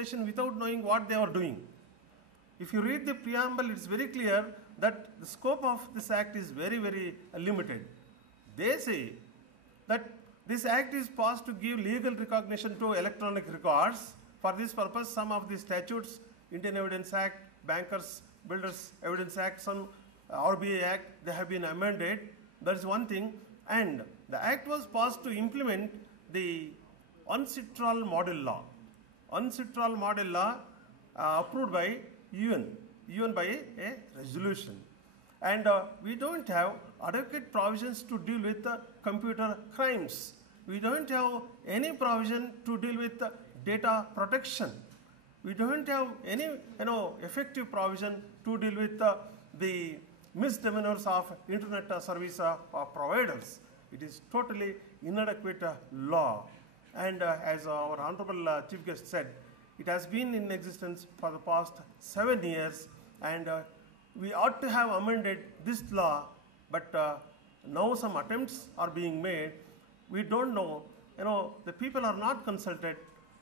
legislation without knowing what they are doing. If you read the preamble, it's very clear that the scope of this act is very, very limited. They say that this act is passed to give legal recognition to electronic records. For this purpose, some of the statutes, Indian Evidence Act, Bankers, Builders Evidence Act, some RBI Act, they have been amended. That is one thing. And the act was passed to implement the UNCITRAL model law. UNCITRAL model law approved by UN by a resolution. And we don't have adequate provisions to deal with computer crimes. We don't have any provision to deal with data protection. We don't have any effective provision to deal with the misdemeanors of internet service providers. It is totally inadequate law. And as our Honorable Chief Guest said, it has been in existence for the past 7 years, and we ought to have amended this law, but now some attempts are being made. We don't know, the people are not consulted,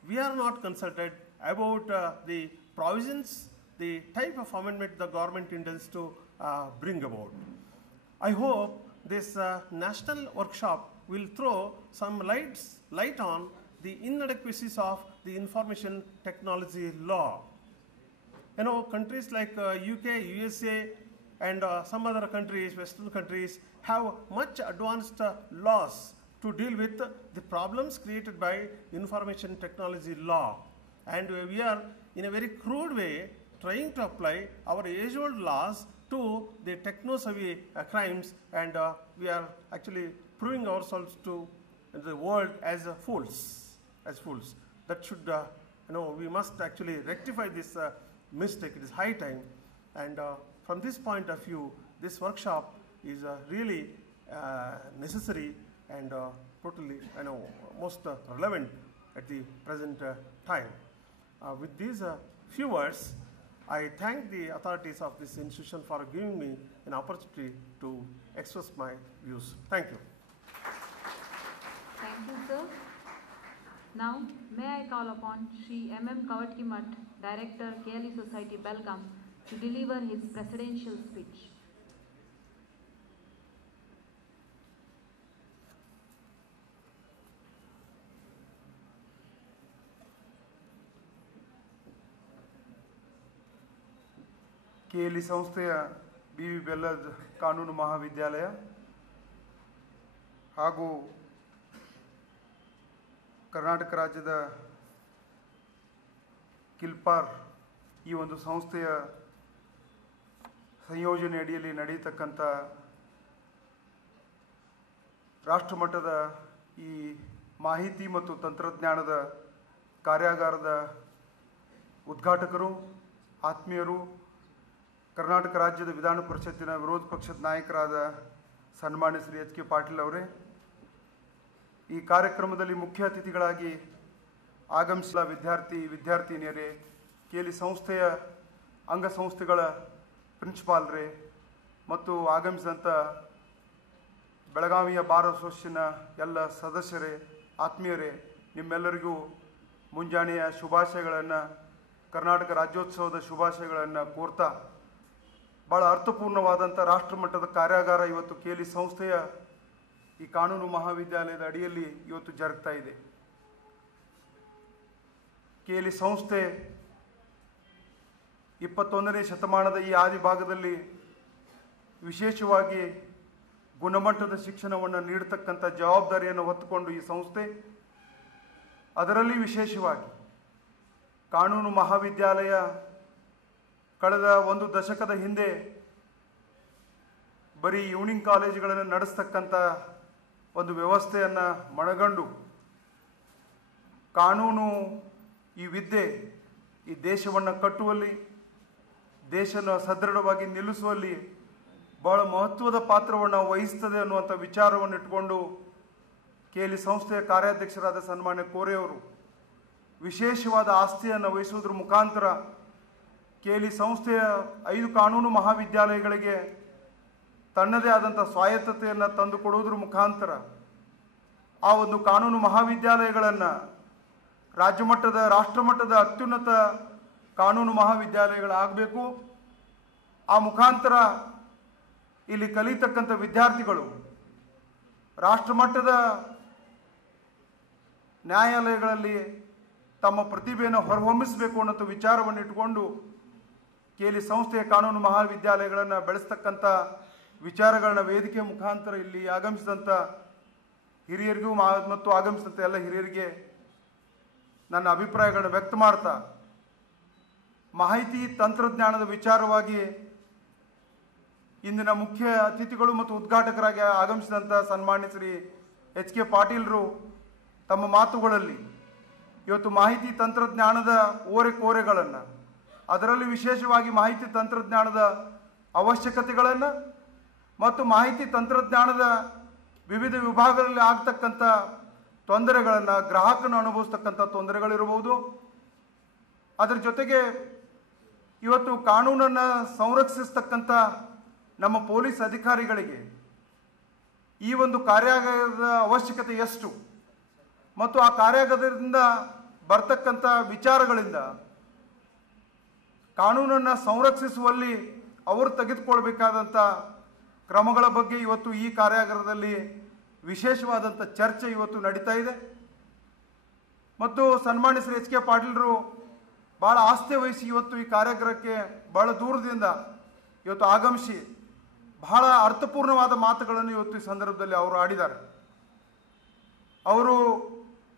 we are not consulted about the provisions, the type of amendment the government intends to bring about. I hope this national workshop will throw some light on the inadequacies of the information technology law. Countries like UK, USA, and some other countries, Western countries, have much advanced laws to deal with the problems created by information technology law. And we are, in a very crude way, trying to apply our age-old laws to the techno-savvy crimes, and we are actually proving ourselves to the world as fools. That should, we must actually rectify this mistake. It is high time, and from this point of view, this workshop is really necessary and totally, most relevant at the present time. With these few words, I thank the authorities of this institution for giving me an opportunity to express my views. Thank you. Thank you, sir. Now, may I call upon Shri M.M. Kavatkimath, Director, KLE Society, Belgaum, to deliver his presidential speech. KLE ಸಂಸ್ಥೆಯ BV ಬೆಲ್ಲದ್ ಕಾನೂನು ಮಹಾವಿದ್ಯಾಲಯ ಹಾಗೂ ಕರ್ನಾಟಕ ರಾಜ್ಯದ ಕಿಲ್ಪಾರ್ ಈ ಒಂದು ಸಂಸ್ಥೆಯ ಸಂಯೋಜನೆ ಅಡಿಯಲ್ಲಿ ನಡೆಯತಕ್ಕಂಥ ರಾಷ್ಟ್ರಮಟ್ಟದ ಈ ಮಾಹಿತಿ ಮತ್ತು ತಂತ್ರಜ್ಞಾನದ ಕಾರ್ಯಾಗಾರದ ಉದ್ಘಾಟಕರು, ಆತ್ಮೀಯರು, ಕರ್ನಾಟಕ ರಾಜ್ಯದ ವಿಧಾನ ಪರಿಷತ್ತಿನ ವಿರೋಧ ಪಕ್ಷದ ನಾಯಕರಾದ ಸನ್ಮಾನ್ಯ ಶ್ರೀ ಎಚ್ ಕೆ ಪಾಟೀಲ್ ಅವರೇ, ಈ ಕಾರ್ಯಕ್ರಮದಲ್ಲಿ ಮುಖ್ಯ ಅತಿಥಿಗಳಾಗಿ ಆಗಮಿಸಿದ ವಿದ್ಯಾರ್ಥಿನಿಯರೇ, KLE ಸಂಸ್ಥೆಯ ಅಂಗಸಂಸ್ಥೆಗಳ ಪ್ರಿನ್ಸಿಪಾಲ್ರೇ ಮತ್ತು ಆಗಮಿಸಿದಂಥ ಬೆಳಗಾವಿಯ ಬಾರ್ ಅಸೋಸಿಯೇಷನ್ನ ಎಲ್ಲ ಸದಸ್ಯರೇ, ಆತ್ಮೀಯರೇ, ನಿಮ್ಮೆಲ್ಲರಿಗೂ ಮುಂಜಾನೆಯ ಶುಭಾಶಯಗಳನ್ನು, ಕರ್ನಾಟಕ ರಾಜ್ಯೋತ್ಸವದ ಶುಭಾಶಯಗಳನ್ನು ಕೋರ್ತಾ, ಭಾಳ ಅರ್ಥಪೂರ್ಣವಾದಂಥ ರಾಷ್ಟ್ರಮಟ್ಟದ ಕಾರ್ಯಾಗಾರ ಇವತ್ತು KLE ಸಂಸ್ಥೆಯ ಈ ಕಾನೂನು ಮಹಾವಿದ್ಯಾಲಯದ ಅಡಿಯಲ್ಲಿ ಇವತ್ತು ಜರುಗ್ತಾ ಇದೆ. KLE ಸಂಸ್ಥೆ 21ನೇ ಶತಮಾನದ ಈ ಆದಿಭಾಗದಲ್ಲಿ ವಿಶೇಷವಾಗಿ ಗುಣಮಟ್ಟದ ಶಿಕ್ಷಣವನ್ನು ನೀಡತಕ್ಕಂಥ ಜವಾಬ್ದಾರಿಯನ್ನು ಹೊತ್ತುಕೊಂಡು ಈ ಸಂಸ್ಥೆ, ಅದರಲ್ಲಿ ವಿಶೇಷವಾಗಿ ಕಾನೂನು ಮಹಾವಿದ್ಯಾಲಯ ಕಳೆದ ಒಂದು ದಶಕದ ಹಿಂದೆ ಬರೀ ಈವ್ನಿಂಗ್ ಕಾಲೇಜುಗಳನ್ನು ನಡೆಸ್ತಕ್ಕಂಥ ಒಂದು ವ್ಯವಸ್ಥೆಯನ್ನು ಮನಗಂಡು ಕಾನೂನು ಈ ವಿದ್ಯೆ ಈ ದೇಶವನ್ನು ಕಟ್ಟುವಲ್ಲಿ, ದೇಶನ ಸದೃಢವಾಗಿ ನಿಲ್ಲಿಸುವಲ್ಲಿ ಬಹಳ ಮಹತ್ವದ ಪಾತ್ರವನ್ನು ವಹಿಸ್ತದೆ ಅನ್ನುವಂಥ ವಿಚಾರವನ್ನು ಇಟ್ಕೊಂಡು KLE ಸಂಸ್ಥೆಯ ಕಾರ್ಯಾಧ್ಯಕ್ಷರಾದ ಸನ್ಮಾನ್ಯ ಕೋರೆಯವರು ವಿಶೇಷವಾದ ಆಸ್ತಿಯನ್ನು ವಹಿಸುವುದರ ಮುಖಾಂತರ KLE ಸಂಸ್ಥೆಯ 5 ಕಾನೂನು ಮಹಾವಿದ್ಯಾಲಯಗಳಿಗೆ ತನ್ನದೇ ಆದಂಥ ಸ್ವಾಯತ್ತತೆಯನ್ನು ತಂದುಕೊಡುವುದರ ಮುಖಾಂತರ ಆ ಒಂದು ಕಾನೂನು ಮಹಾವಿದ್ಯಾಲಯಗಳನ್ನು ರಾಜ್ಯ ಮಟ್ಟದ ರಾಷ್ಟ್ರ ಮಟ್ಟದ ಅತ್ಯುನ್ನತ ಕಾನೂನು ಮಹಾವಿದ್ಯಾಲಯಗಳಾಗಬೇಕು. ಆ ಮುಖಾಂತರ ಇಲ್ಲಿ ಕಲಿತಕ್ಕಂಥ ವಿದ್ಯಾರ್ಥಿಗಳು ರಾಷ್ಟ್ರ ಮಟ್ಟದ ನ್ಯಾಯಾಲಯಗಳಲ್ಲಿ ತಮ್ಮ ಪ್ರತಿಭೆಯನ್ನು ಹೊರಹೊಮ್ಮಿಸಬೇಕು ಅನ್ನೋ ವಿಚಾರವನ್ನು ಇಟ್ಟುಕೊಂಡು ಕೇಲಿ ಸಂಸ್ಥೆಯ ಕಾನೂನು ಮಹಾವಿದ್ಯಾಲಯಗಳನ್ನು ಬೆಳೆಸ್ತಕ್ಕಂಥ ವಿಚಾರಗಳನ್ನ ವೇದಿಕೆ ಮುಖಾಂತರ ಇಲ್ಲಿ ಆಗಮಿಸಿದಂಥ ಹಿರಿಯರಿಗೂ ಮತ್ತು ಆಗಮಿಸಿದಂಥ ಎಲ್ಲ ಹಿರಿಯರಿಗೆ ನನ್ನ ಅಭಿಪ್ರಾಯಗಳನ್ನು ವ್ಯಕ್ತ ಮಾಡ್ತಾ, ಮಾಹಿತಿ ತಂತ್ರಜ್ಞಾನದ ವಿಚಾರವಾಗಿ ಇಂದಿನ ಮುಖ್ಯ ಅತಿಥಿಗಳು ಮತ್ತು ಉದ್ಘಾಟಕರಾಗಿ ಆಗಮಿಸಿದಂಥ ಸನ್ಮಾನ್ಯ ಶ್ರೀ ಎಚ್ ಕೆ ಪಾಟೀಲ್ರು ತಮ್ಮ ಮಾತುಗಳಲ್ಲಿ ಇವತ್ತು ಮಾಹಿತಿ ತಂತ್ರಜ್ಞಾನದ ಓರೆಕೋರೆಗಳನ್ನು, ಅದರಲ್ಲಿ ವಿಶೇಷವಾಗಿ ಮಾಹಿತಿ ತಂತ್ರಜ್ಞಾನದ ಅವಶ್ಯಕತೆಗಳನ್ನು ಮತ್ತು ಮಾಹಿತಿ ತಂತ್ರಜ್ಞಾನದ ವಿವಿಧ ವಿಭಾಗಗಳಲ್ಲಿ ಆಗ್ತಕ್ಕಂಥ ತೊಂದರೆಗಳನ್ನು, ಗ್ರಾಹಕನು ಅನುಭವಿಸ್ತಕ್ಕಂಥ ತೊಂದರೆಗಳಿರಬಹುದು, ಅದರ ಜೊತೆಗೆ ಇವತ್ತು ಕಾನೂನನ್ನು ಸಂರಕ್ಷಿಸ್ತಕ್ಕಂಥ ನಮ್ಮ ಪೊಲೀಸ್ ಅಧಿಕಾರಿಗಳಿಗೆ ಈ ಒಂದು ಕಾರ್ಯಾಗಾರದ ಅವಶ್ಯಕತೆ ಎಷ್ಟು ಮತ್ತು ಆ ಕಾರ್ಯಾಗಾರದಿಂದ ಬರ್ತಕ್ಕಂಥ ವಿಚಾರಗಳಿಂದ ಕಾನೂನನ್ನು ಸಂರಕ್ಷಿಸುವಲ್ಲಿ ಅವರು ತೆಗೆದುಕೊಳ್ಬೇಕಾದಂಥ ಕ್ರಮಗಳ ಬಗ್ಗೆ ಇವತ್ತು ಈ ಕಾರ್ಯಾಗಾರದಲ್ಲಿ ವಿಶೇಷವಾದಂಥ ಚರ್ಚೆ ಇವತ್ತು ನಡೀತಾ ಇದೆ. ಮತ್ತು ಸನ್ಮಾನ್ಯ ಶ್ರೀ ಎಚ್ ಕೆ ಪಾಟೀಲ್ರು ಭಾಳ ಆಸ್ಥೆ ವಹಿಸಿ ಇವತ್ತು ಈ ಕಾರ್ಯಾಗಾರಕ್ಕೆ ಭಾಳ ದೂರದಿಂದ ಇವತ್ತು ಆಗಮಿಸಿ ಬಹಳ ಅರ್ಥಪೂರ್ಣವಾದ ಮಾತುಗಳನ್ನು ಇವತ್ತು ಈ ಸಂದರ್ಭದಲ್ಲಿ ಅವರು ಆಡಿದ್ದಾರೆ. ಅವರು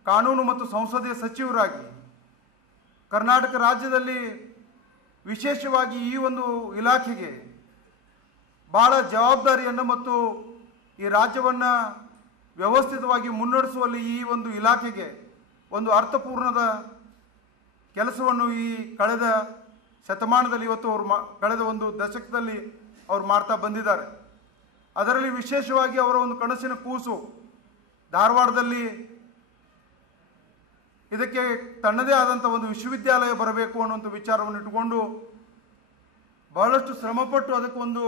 ಕಾನೂನು ಮತ್ತು ಸಂಸದೀಯ ಸಚಿವರಾಗಿ ಕರ್ನಾಟಕ ರಾಜ್ಯದಲ್ಲಿ ವಿಶೇಷವಾಗಿ ಈ ಒಂದು ಇಲಾಖೆಗೆ ಭಾಳ ಜವಾಬ್ದಾರಿಯನ್ನು ಮತ್ತು ಈ ರಾಜ್ಯವನ್ನು ವ್ಯವಸ್ಥಿತವಾಗಿ ಮುನ್ನಡೆಸುವಲ್ಲಿ ಈ ಒಂದು ಇಲಾಖೆಗೆ ಒಂದು ಅರ್ಥಪೂರ್ಣದ ಕೆಲಸವನ್ನು ಈ ಕಳೆದ ಶತಮಾನದಲ್ಲಿ ಇವತ್ತು ಅವರು ಕಳೆದ ಒಂದು ದಶಕದಲ್ಲಿ ಅವರು ಮಾಡ್ತಾ ಬಂದಿದ್ದಾರೆ. ಅದರಲ್ಲಿ ವಿಶೇಷವಾಗಿ ಅವರ ಒಂದು ಕನಸಿನ ಕೂಸು ಧಾರವಾಡದಲ್ಲಿ ಇದಕ್ಕೆ ತನ್ನದೇ ಆದಂಥ ಒಂದು ವಿಶ್ವವಿದ್ಯಾಲಯ ಬರಬೇಕು ಅನ್ನುವಂಥ ವಿಚಾರವನ್ನು ಇಟ್ಟುಕೊಂಡು ಬಹಳಷ್ಟು ಶ್ರಮಪಟ್ಟು ಅದಕ್ಕೊಂದು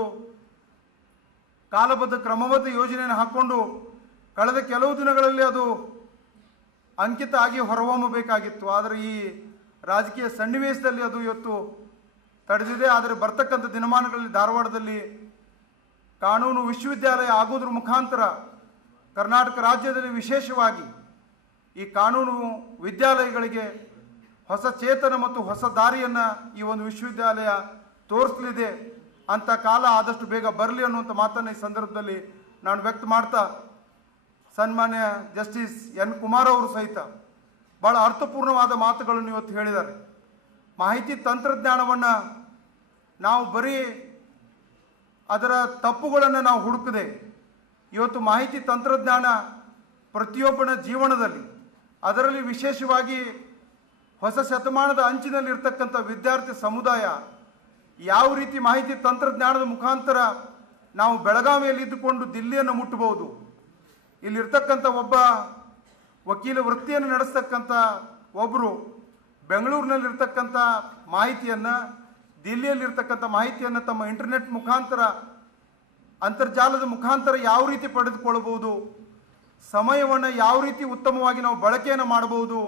ಕಾಲಬದ್ಧ ಕ್ರಮಬದ್ಧ ಯೋಜನೆಯನ್ನು ಹಾಕ್ಕೊಂಡು ಕಳೆದ ಕೆಲವು ದಿನಗಳಲ್ಲಿ ಅದು ಅಂಕಿತ ಆಗಿ ಹೊರಹೊಮ್ಮಬೇಕಾಗಿತ್ತು. ಆದರೆ ಈ ರಾಜಕೀಯ ಸನ್ನಿವೇಶದಲ್ಲಿ ಅದು ಇವತ್ತು ತಡೆದಿದೆ. ಆದರೆ ಬರ್ತಕ್ಕಂಥ ದಿನಮಾನಗಳಲ್ಲಿ ಧಾರವಾಡದಲ್ಲಿ ಕಾನೂನು ವಿಶ್ವವಿದ್ಯಾಲಯ ಆಗೋದ್ರ ಮುಖಾಂತರ ಕರ್ನಾಟಕ ರಾಜ್ಯದಲ್ಲಿ ವಿಶೇಷವಾಗಿ ಈ ಕಾನೂನು ವಿದ್ಯಾಲಯಗಳಿಗೆ ಹೊಸ ಚೇತನ ಮತ್ತು ಹೊಸ ದಾರಿಯನ್ನು ಈ ಒಂದು ವಿಶ್ವವಿದ್ಯಾಲಯ ತೋರಿಸಲಿದೆ ಅಂತ ಕಾಲ ಆದಷ್ಟು ಬೇಗ ಬರಲಿ ಅನ್ನುವಂಥ ಮಾತನ್ನು ಈ ಸಂದರ್ಭದಲ್ಲಿ ನಾನು ವ್ಯಕ್ತ ಮಾಡ್ತಾ, ಸನ್ಮಾನ್ಯ ಜಸ್ಟಿಸ್ ಎನ್ ಕುಮಾರ್ ಅವರು ಸಹಿತ ಭಾಳ ಅರ್ಥಪೂರ್ಣವಾದ ಮಾತುಗಳನ್ನು ಇವತ್ತು ಹೇಳಿದ್ದಾರೆ. ಮಾಹಿತಿ ತಂತ್ರಜ್ಞಾನವನ್ನು ನಾವು ಬರೀ ಅದರ ತಪ್ಪುಗಳನ್ನು ನಾವು ಹುಡುಕದೆ ಇವತ್ತು ಮಾಹಿತಿ ತಂತ್ರಜ್ಞಾನ ಪ್ರತಿಯೊಬ್ಬನ ಜೀವನದಲ್ಲಿ, ಅದರಲ್ಲಿ ವಿಶೇಷವಾಗಿ ಹೊಸ ಶತಮಾನದ ಅಂಚಿನಲ್ಲಿರ್ತಕ್ಕಂಥ ವಿದ್ಯಾರ್ಥಿ ಸಮುದಾಯ ಯಾವ ರೀತಿ ಮಾಹಿತಿ ತಂತ್ರಜ್ಞಾನದ ಮುಖಾಂತರ ನಾವು ಬೆಳಗಾವಿಯಲ್ಲಿ ಇದ್ದುಕೊಂಡು ದಿಲ್ಲಿಯನ್ನು ಮುಟ್ಟಬಹುದು, ಇಲ್ಲಿರ್ತಕ್ಕಂಥ ಒಬ್ಬ ವಕೀಲ ವೃತ್ತಿಯನ್ನು ನಡೆಸ್ತಕ್ಕಂಥ ಒಬ್ಬರು ಬೆಂಗಳೂರಿನಲ್ಲಿರ್ತಕ್ಕಂಥ ಮಾಹಿತಿಯನ್ನು, ದಿಲ್ಲಿಯಲ್ಲಿರ್ತಕ್ಕಂಥ ಮಾಹಿತಿಯನ್ನು ತಮ್ಮ ಇಂಟರ್ನೆಟ್ ಮುಖಾಂತರ, ಅಂತರ್ಜಾಲದ ಮುಖಾಂತರ ಯಾವ ರೀತಿ ಪಡೆದುಕೊಳ್ಳಬಹುದು, ಸಮಯವನ್ನು ಯಾವ ರೀತಿ ಉತ್ತಮವಾಗಿ ನಾವು ಬಳಕೆಯನ್ನು ಮಾಡಬಹುದು,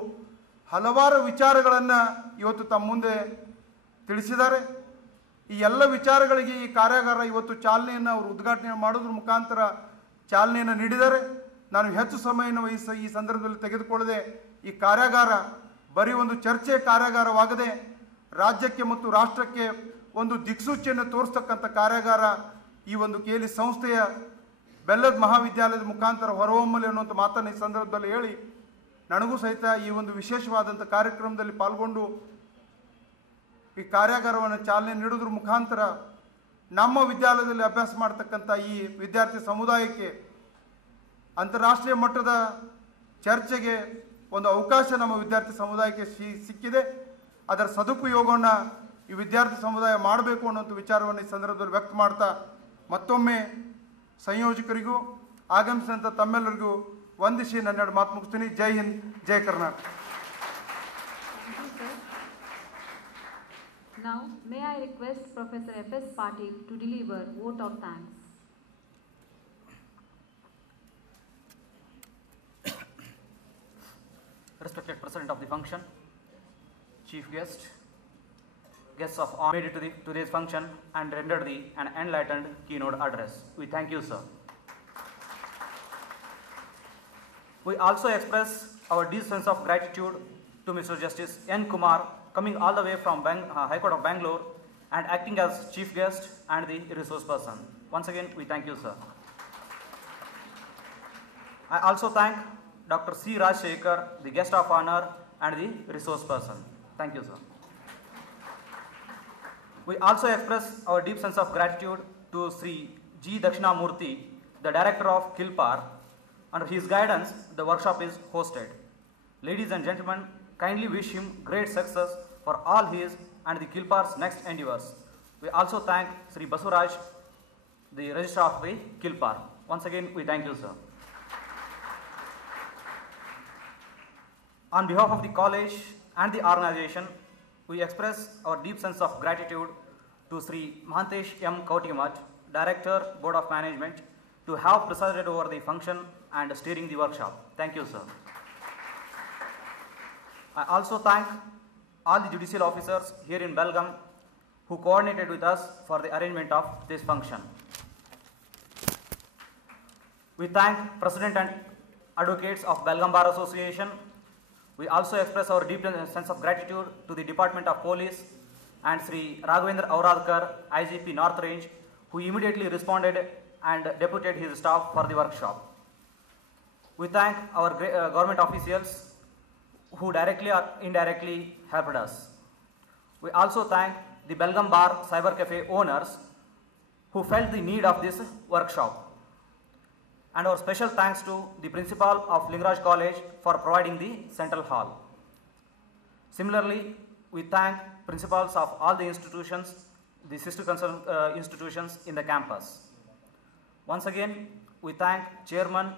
ಹಲವಾರು ವಿಚಾರಗಳನ್ನು ಇವತ್ತು ತಮ್ಮ ಮುಂದೆ ತಿಳಿಸಿದ್ದಾರೆ. ಈ ಎಲ್ಲ ವಿಚಾರಗಳಿಗೆ ಈ ಕಾರ್ಯಾಗಾರ ಇವತ್ತು ಚಾಲನೆಯನ್ನು ಅವರು ಉದ್ಘಾಟನೆ ಮಾಡೋದ್ರ ಮುಖಾಂತರ ಚಾಲನೆಯನ್ನು ನೀಡಿದ್ದಾರೆ. ನಾನು ಹೆಚ್ಚು ಸಮಯವನ್ನು ಈ ಸಂದರ್ಭದಲ್ಲಿ ತೆಗೆದುಕೊಳ್ಳದೆ ಈ ಕಾರ್ಯಾಗಾರ ಬರೀ ಒಂದು ಚರ್ಚೆ ಕಾರ್ಯಾಗಾರವಾಗದೆ ರಾಜ್ಯಕ್ಕೆ ಮತ್ತು ರಾಷ್ಟ್ರಕ್ಕೆ ಒಂದು ದಿಕ್ಸೂಚಿಯನ್ನು ತೋರಿಸ್ತಕ್ಕಂಥ ಕಾರ್ಯಾಗಾರ ಈ ಒಂದು ಕೇಲಿ ಸಂಸ್ಥೆಯ ಬೆಲ್ಲದ ಮಹಾವಿದ್ಯಾಲಯದ ಮುಖಾಂತರ ಹೊರಹೊಮ್ಮಲಿ ಅನ್ನುವಂಥ ಮಾತನ್ನು ಈ ಸಂದರ್ಭದಲ್ಲಿ ಹೇಳಿ, ನನಗೂ ಸಹಿತ ಈ ಒಂದು ವಿಶೇಷವಾದಂಥ ಕಾರ್ಯಕ್ರಮದಲ್ಲಿ ಪಾಲ್ಗೊಂಡು ಈ ಕಾರ್ಯಾಗಾರವನ್ನು ಚಾಲನೆ ನೀಡೋದ್ರ ಮುಖಾಂತರ ನಮ್ಮ ವಿದ್ಯಾಲಯದಲ್ಲಿ ಅಭ್ಯಾಸ ಮಾಡ್ತಕ್ಕಂಥ ಈ ವಿದ್ಯಾರ್ಥಿ ಸಮುದಾಯಕ್ಕೆ ಅಂತಾರಾಷ್ಟ್ರೀಯ ಮಟ್ಟದ ಚರ್ಚೆಗೆ ಒಂದು ಅವಕಾಶ ನಮ್ಮ ವಿದ್ಯಾರ್ಥಿ ಸಮುದಾಯಕ್ಕೆ ಸಿಕ್ಕಿದೆ. ಅದರ ಸದುಪಯೋಗವನ್ನು ಈ ವಿದ್ಯಾರ್ಥಿ ಸಮುದಾಯ ಮಾಡಬೇಕು ಅನ್ನೋಂಥ ವಿಚಾರವನ್ನು ಈ ಸಂದರ್ಭದಲ್ಲಿ ವ್ಯಕ್ತ ಮಾಡ್ತಾ, ಮತ್ತೊಮ್ಮೆ ಸಂಯೋಜಕರಿಗೂ ಆಗಮಿಸಿದಂಥ ತಮ್ಮೆಲ್ಲರಿಗೂ ವಂದಿಸಿ ನನ್ನೆರಡು ಮಾತು ಮುಗಿಸ್ತೀನಿ. ಜೈ ಹಿಂದ್, ಜೈ Karnataka. Now, may I request Professor F.S. Patil to deliver vote of thanks. Respected President of the function, chief guests of honor made it to today's function and rendered an enlightened keynote address. We thank you, sir. We also express our deep sense of gratitude to Mr. Justice N. Kumar, coming all the way from High Court of Bangalore and acting as chief guest and the resource person. Once again, we thank you, sir. I also thank Dr. C. Rajshekhar, the guest of honor and the resource person. Thank you, sir. We also express our deep sense of gratitude to Sri G. Dakshinamurthy, the director of Kilpar. Under his guidance, the workshop is hosted. Ladies and gentlemen, kindly wish him great success for all his and the Kilpar's next endeavors. We also thank Sri Basuraj, the registrar of the Kilpar. Once again, we thank you, sir. On behalf of the college and the organization, we express our deep sense of gratitude to Sri Mahantesh M. Kautimath, Director, Board of Management, to have presided over the function and steering the workshop. Thank you, sir. I also thank all the judicial officers here in Belgaum who coordinated with us for the arrangement of this function. We thank President and advocates of Belgaum Bar Association. We also express our deep sense of gratitude to the Department of Police and Sri Raghavendra Auradkar, IGP North Range, who immediately responded and deputed his staff for the workshop. We thank our government officials who directly or indirectly helped us. We also thank the Belgaum Bar Cyber Cafe owners who felt the need of this workshop. And our special thanks to the principal of Lingaraj College for providing the central hall. Similarly, we thank principals of all the institutions, the sister concern institutions in the campus. Once again, we thank chairman,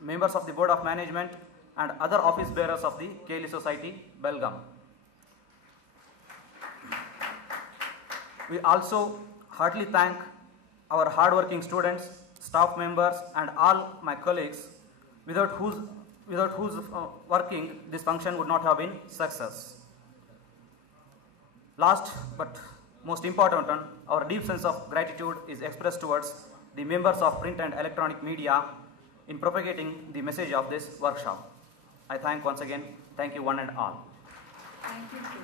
members of the board of management and other office bearers of the KLE Society, Belgaum. We also heartily thank our hardworking students, staff members and all my colleagues without whose working this function would not have been success. Last but most important one, our deep sense of gratitude is expressed towards the members of print and electronic media in propagating the message of this workshop. I thank once again, thank you one and all. Thank you, sir.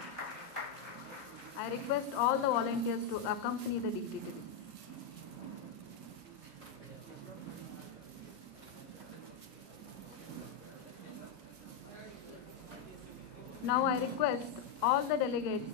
I request all the volunteers to accompany the dignitaries. Now I request all the delegates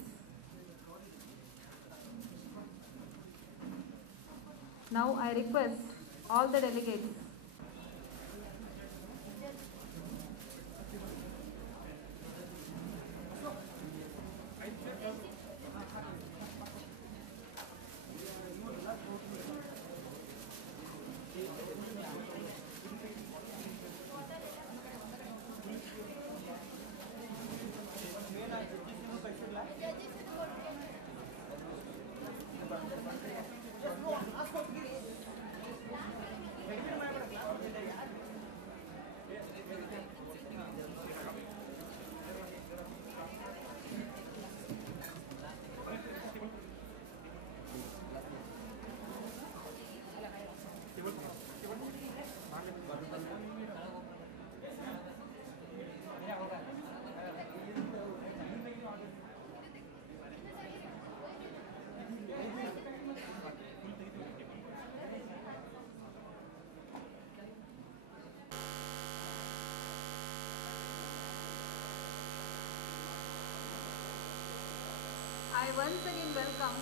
I once again welcome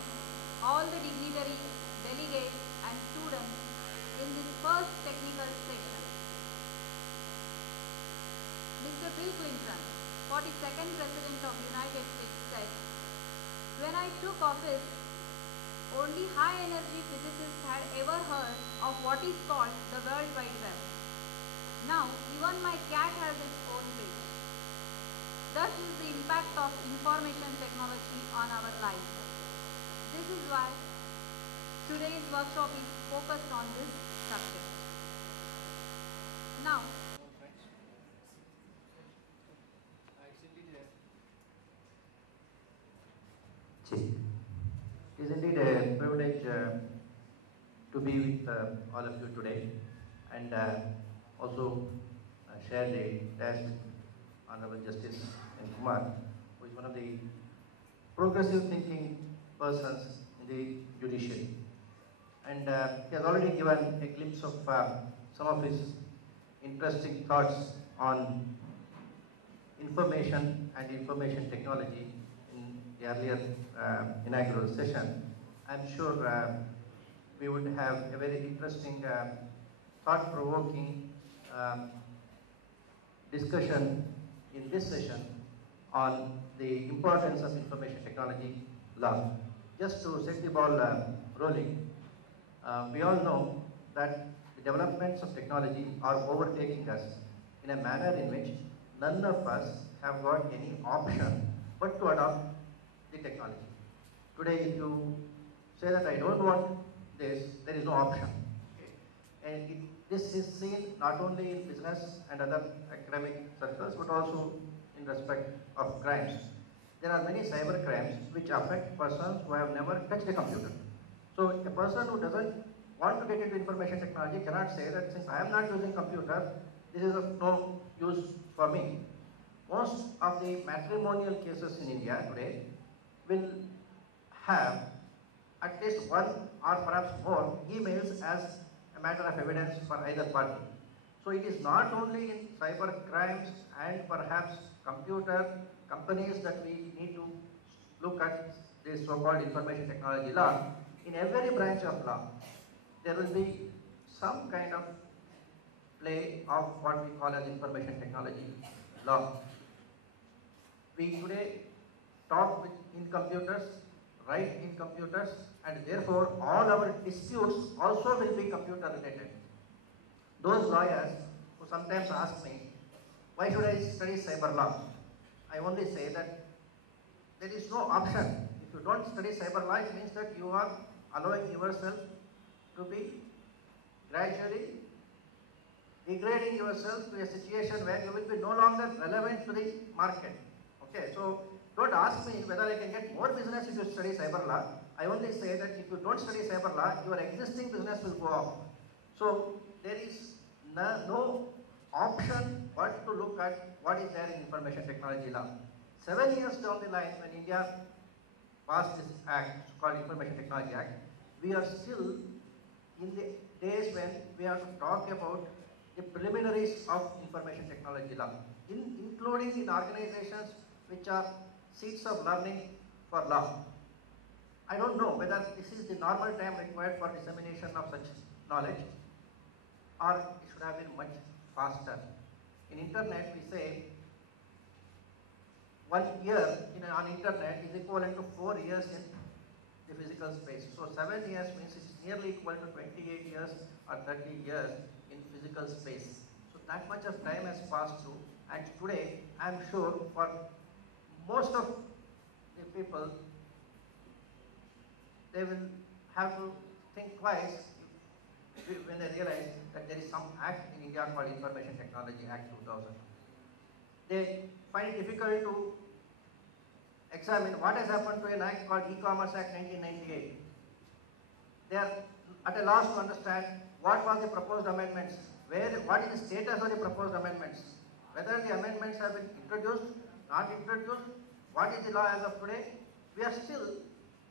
all the dignitaries, delegates and students in this first technical session. Mr. Bill Clinton, 42nd President of United States said, "When I took office, only high-energy physicists had ever heard of what is called the World Wide Web. Now, even my cat has its own page." Thus is the impact of information technology on our lives. This is why today's workshop is focused on this subject. Now, Chief. It is indeed a privilege to be with all of you today and also share the task with Honorable Justice N. Kumar, who is one of the progressive thinking persons in the judiciary. And he has already given a glimpse of some of his interesting thoughts on information and information technology in the earlier inaugural session. I'm sure we would have a very interesting, thought-provoking discussion in this session on the importance of information technology law. Just to set the ball rolling, we all know that the developments of technology are overtaking us in a manner in which none of us have got any option but to adopt the technology. Today, if you say that I don't want this, there is no option. Okay? And this is seen not only in business and other academic circles, but also in respect of crimes. There are many cyber crimes which affect persons who have never touched a computer. So a person who doesn't want to get into information technology cannot say that since I am not using computer, this is of no use for me. Most of the matrimonial cases in India today will have at least one or perhaps more emails as a matter of evidence for either party. So it is not only in cyber crimes and perhaps computer companies that we need to look at this so-called information technology law. In every branch of law, there will be some kind of play of what we call as information technology law. We today talk in computers, write in computers, and therefore all our disputes also will be computer related. Those lawyers who sometimes ask me, why should I study cyber law? I only say that there is no option. If you don't study cyber law, it means that you are allowing yourself to be gradually degrading yourself to a situation where you will be no longer relevant to the market. Okay, so don't ask me whether I can get more business if you study cyber law. I only say that if you don't study cyber law, your existing business will go off. So there is no option but to look at what is there in information technology law. 7 years down the line, when India passed this act called Information Technology Act, we are still in the days when we have to talk about the preliminaries of information technology law, including in organizations which are seats of learning for law. I don't know whether this is the normal time required for dissemination of such knowledge, or it should have been much faster. In internet, we say 1 year on internet is equivalent to 4 years in the physical space. So 7 years means it's nearly equal to 28 years or 30 years in physical space. So that much of time has passed through, and today I am sure for most of the people, they will have to think twice when they realize that there is some act in India called Information Technology Act 2000. They find it difficult to examine what has happened to an act called E-Commerce Act 1998. They are at a loss to understand what was the proposed amendments, what is the status of the proposed amendments, whether the amendments have been introduced, not introduced, what is the law as of today. We are still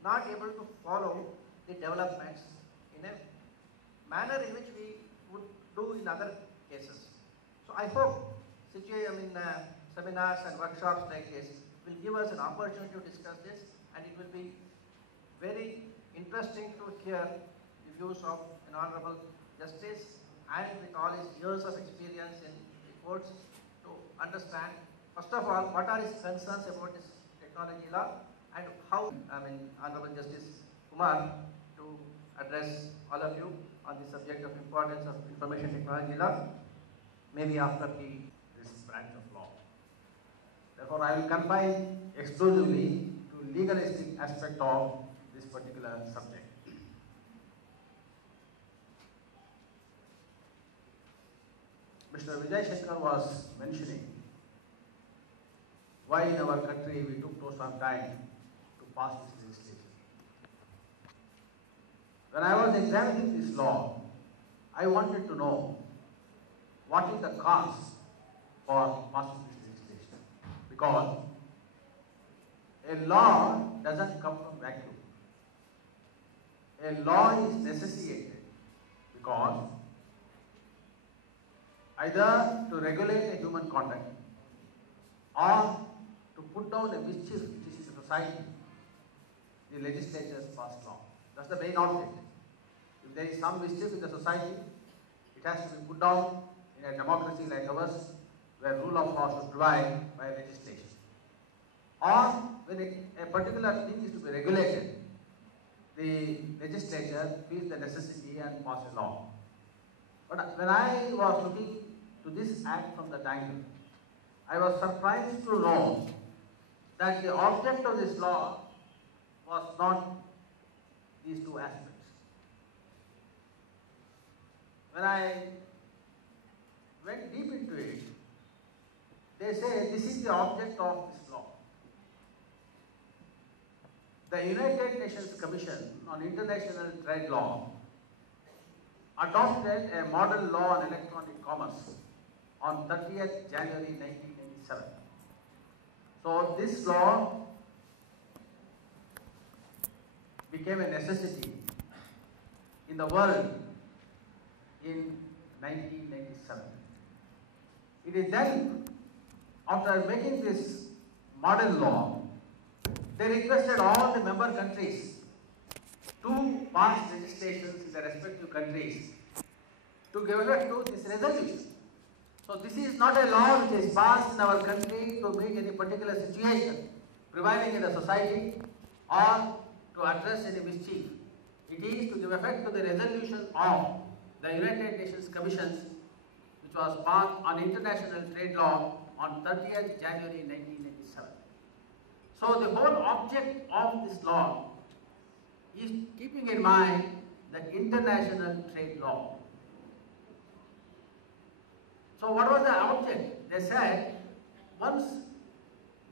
not able to follow the developments in a manner in which we would do in other cases. So I hope seminars and workshops like this will give us an opportunity to discuss this, and it will be very interesting to hear the views of an Honorable Justice and with all his years of experience in the courts to understand, first of all, what are his concerns about this technology law and how, Honorable Justice Kumar to address all of you on the subject of importance of information technology law, maybe after this branch of law. Therefore, I will confine exclusively to legalistic aspect of this particular subject. Mr. Vijay Shankar was mentioning why in our country we took so some time to pass this legislation. When I was examining this law, I wanted to know what is the cause for passing this legislation. Because a law doesn't come from vacuum. A law is necessitated because either to regulate a human conduct or to put down a mischief which is in the society, the legislatures pass law. That's the main object. If there is some mischief in the society, it has to be put down in a democracy like ours, where rule of law should prevail by legislation. Or when a particular thing is to be regulated, the legislature feels the necessity and pass a law. But when I was looking to this act from that angle, I was surprised to know that the object of this law was not these two aspects. When I went deep into it, they say this is the object of this law. The United Nations Commission on International Trade Law adopted a model law on electronic commerce on 30th January 1997. So this law became a necessity in the world in 1997. It is then, after making this model law, they requested all the member countries to pass legislations in the respective countries to give effect to this resolution. So this is not a law which is passed in our country to meet any particular situation prevailing in the society or to address any mischief. It is to give effect to the resolution of the United Nations Commission, which was passed on international trade law on 30th January 1997. So the whole object of this law is keeping in mind the international trade law. So what was the object? They said once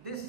this